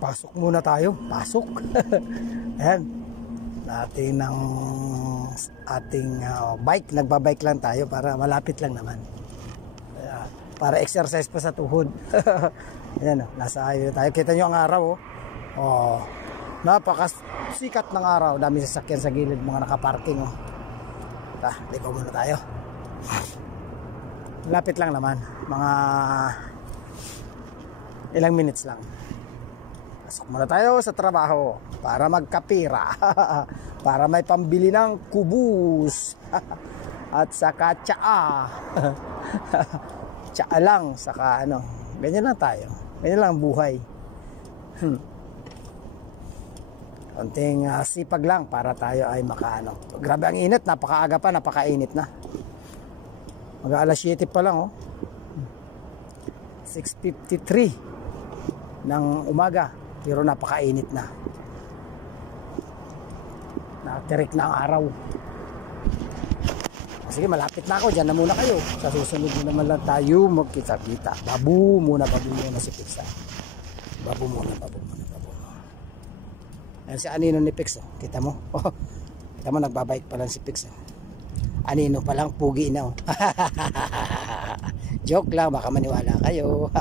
Pasok muna tayo. Pasok. Ayan. Natin ng ating bike. Nagbabike lang tayo para malapit lang naman. Para exercise pa sa tuhod. Ayan, nasa highway tayo. Kita nyo ang araw. Oh, napakasikat ng araw. Dami sasakyan sa gilid. Mga nakaparking. Liko muna tayo. Lapit lang naman. Mga ilang minutes lang. Pasok muna tayo sa trabaho para magkapira. Para may pambili ng kubus. At saka tsaa. Tsaa lang. Saka ano. Ganyan lang tayo. Ganyan lang ang buhay. Konting sipag lang para tayo ay makaano. Grabe ang init. Napakaaga pa. Napakainit na. Mag-alas 7 pa lang. 6:53 ng umaga. Pero napakainit na. Nakatirik na ang araw. Sige, malapit na ako. Diyan na muna kayo. Sa susunod na naman lang tayo magkita-kita. Babu muna si Pix. Babu muna. Ayan si Anino ni Pix. Kita mo? Kita mo, nagbabike pa lang si Pix. Anino pa lang, pugi na. Joke lang, baka maniwala kayo.